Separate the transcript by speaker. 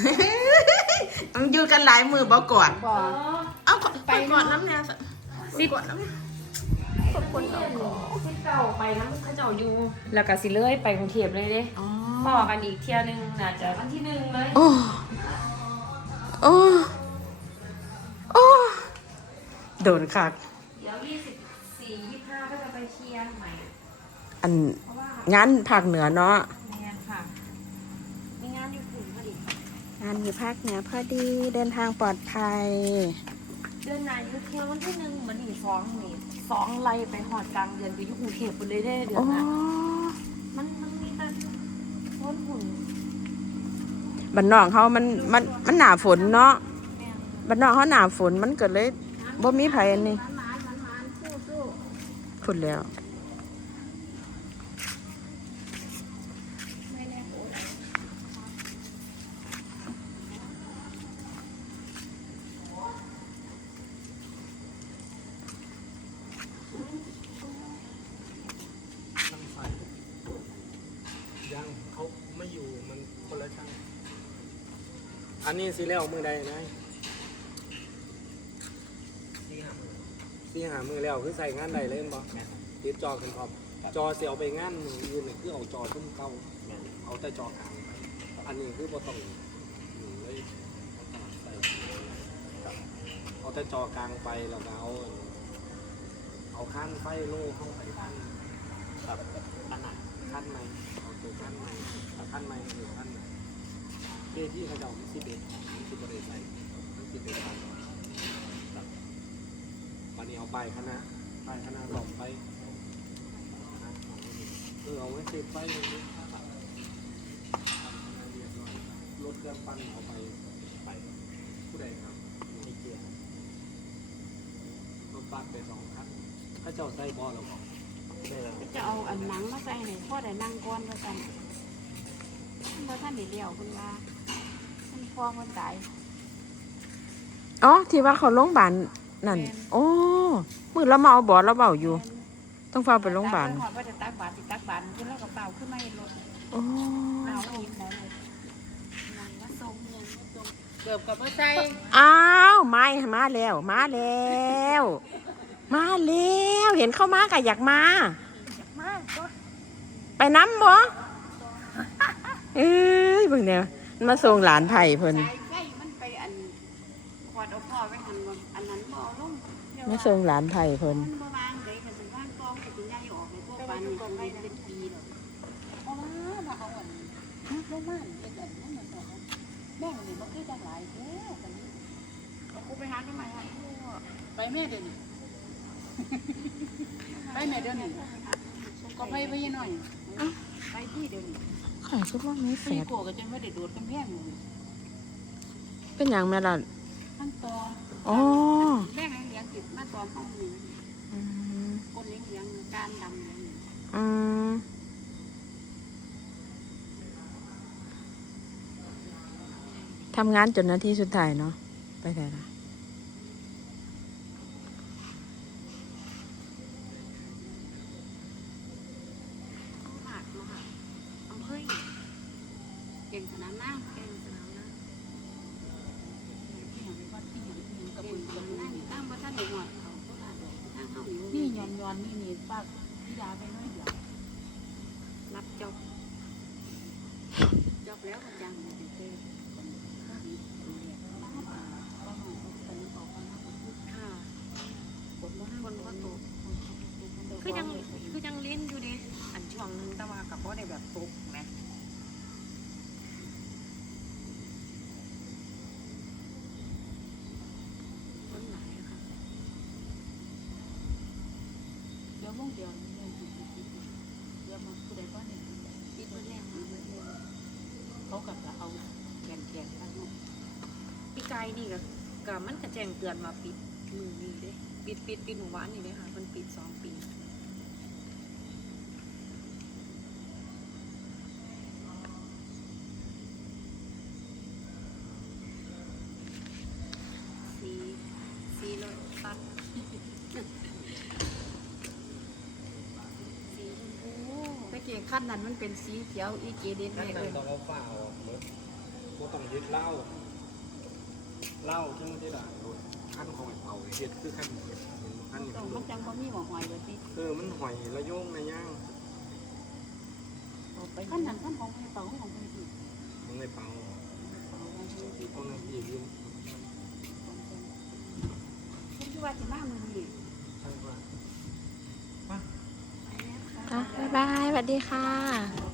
Speaker 1: มันอยู่กันหลายมือบ่ก่อน
Speaker 2: บ่
Speaker 1: เอาไปก่อนน้ำแน่สิก่อนน้ำขอบคุณเรา
Speaker 3: ที่เก่าไปน้ำเขาเจ้าอยู่แล้วก็สิเลื่อยไปกรุงเทพเลยเด้พอกันอีกเที่ยวนึงน่าจะวันที่1เลย
Speaker 1: โอ้โอ้โอ้โดนคัก
Speaker 3: เดี๋ยว24-25ก็จะไปเชียงใหม่
Speaker 1: อันงานภาคเหนือเนาะ
Speaker 3: งานค่ะมีงานอยู่กลุ่มพอดี
Speaker 1: งานอยู่ภาคเหนือพอดีเดินทางปลอดภัย
Speaker 3: เดือนไหนอยู่เที่ยววันที่1เหมือนอีก2นี่2ไล่ไปหอดกลางเดือนก็อยู่กรุงเทพฯหมดเลยเด้เดือน
Speaker 1: โอ้
Speaker 3: น่ะมันมีแต่พ้นหุ่น
Speaker 1: บ้านนอกเขามันหนาฝนเนาะบ้านนอกเขาหนาฝนมันเกิดเลยบ่มีไผอันนี้พูดแล้ว
Speaker 4: ช่างไฟยังเขาไม่อยู่มันคนละช่างอันนี้สิแล้วมือใดนะสี่หามือแล้วคือใส่งานใดเลยบ่ติดจอขึ้นพร้อมจอเสียเอาไปงานมืออื่นนี่คือเอาจอทุ่มเก่าเอาแต่จอกลางไปอันนี้คือบ่ต้องเลยใส่เอาแต่จอกลางไปแล้วก็เอาข้างไฟโล่เข้าไปข้างครับอันไหนขั้นไหมเอาตัวขั้นไหมขั้นไหมหรือขั้นไหนเจ้ที่เขาจะเอา11บริษัทมัน11ครับวันนี้เอาไปคณะหลอกไปเอาไว้เสร็จไปเลยรถเครื่องปั้นเอาไปผู้ใดครับมีเกียร์รถปั้นไป2 คันถ้าเจ้าใส่บอลเราบอก
Speaker 2: จะเอาอันหนังมาใส่ให้พ่อได้นั่งก่อนว่าซั่นบ่ทันได้เลี้ยวเพิ่นว่ามันพ่อมันตาย
Speaker 1: อ๋อที่ว่าเขาโรงพยาบาลนั่นโอ้มือเรามาเอาบอดเราเบาอยู่ ต้องฟ้าไปโรงพยาบาล
Speaker 2: เพิ่นว่าจะตักบาตรสิตักบาตรเพิ่นแล้วก็เป่าขึ้นมาเห็นรถ
Speaker 1: โอ้
Speaker 2: เอาอีกแล้วนั่นว่าทรงยังบ่ทรงเกือบกับบ่ใส่
Speaker 1: อ้าวมาแล้วมาแล้วเห็นเข้ามาก็อยากมา
Speaker 2: มากก็
Speaker 1: ไปน้ำบ่เอ้ยเบิ่งเนี่ยมาส่งหลานไผ่เพิ่น
Speaker 2: สายไฟมันไปอันขอดเอาพ่อไว้หันว่าอันนั้นบ่เอาลงเดี๋ยว
Speaker 1: มา
Speaker 2: ว่า
Speaker 1: ส่งหลานไผ่เพิ่น
Speaker 2: มันบ่วางเลยก็สิวางกองก็สิย้ายออกในพวกปานนี้คงเป็นปีดอกเพราะว่าถ้าเอาอันลงมาเฮ็ดอันนั้นน่ะแม่งนี่บ่คือจังหลายแท้กันนี่เอากูไปหาทำไมฮะไปแม่เดี๋ยวนี้ไปแม่เดี๋ยวนี้ก็ไปไปหน่อยไปที่เดี๋ยวนี้
Speaker 1: ไข่ทุกว่าไม่แส
Speaker 2: พี่
Speaker 1: บ
Speaker 2: โกก็จะไม่ได้โดดกำแพงเลย
Speaker 1: เป็นหยังแม่ล่ะ
Speaker 2: ขั้นตอน
Speaker 1: อ๋อ
Speaker 2: แม่เลี้ยงติดมาตอนห้องนี้
Speaker 1: อืม
Speaker 2: คนเลี้ยงการดำเลย
Speaker 1: อืมทำงานจนนาทีสุดท้ายเนาะไปไหนล่ะ
Speaker 2: มากมากเอาเฮ้ยเก่งสนามน้ำเก่งสนามน้ำกับมือกับมือตั้งมาท่านหนึ่งหัวเขาตั้งเขาอยู่นี่ย้อนนี่ป้าพี่ดาไปน้อยเดียวรับจบแล้วมันยังไม่ได้เจอคนก็ตก
Speaker 3: คือยังเล่นอยู่ดิอันช่วงนึงแต่ว่ากับว่าได้แบบตกไหม
Speaker 2: คนหลายค่ะเดี๋ยววงเดียวนี่เดี๋ยวมาผู้ใดก็เนี่ยปิดวันแรกมาเมื่อเขากับเอาแกนกัน
Speaker 3: พี่ไก่นี่ก็มันกระแจงเตือนมาปิดมือนี่เด้ปิดหมู่บ้านนี่เด้ค่ะมันปิด2 ปี
Speaker 2: สีรถปัดสีชมพูตะเกียงขั้นนั้นมันเป็นสีเขียวอีเจเด็ด
Speaker 4: ขั้น
Speaker 2: เลย
Speaker 4: นั้นต้องเอาฝ้าออกหมดบ่ต้องยึดเหล้าจังที่ล่ะรถขั้นของเอาเฮ็ดคือขั้นเฮ็ดขั้น
Speaker 2: ต้องมันจังบ่มีหมอหอยเลยสิ
Speaker 4: มันหอยระโยงในย่าง
Speaker 2: ขั้นนั้นขั้นของเป่าของพี่
Speaker 4: ของในเปา
Speaker 2: เป่าของพี่
Speaker 4: ของในพี่ยืม
Speaker 2: คุณคือว่าสิมามื้อนี้
Speaker 4: ใช่ป่ะ
Speaker 1: บ๊ายบายสวัสดีค่ะ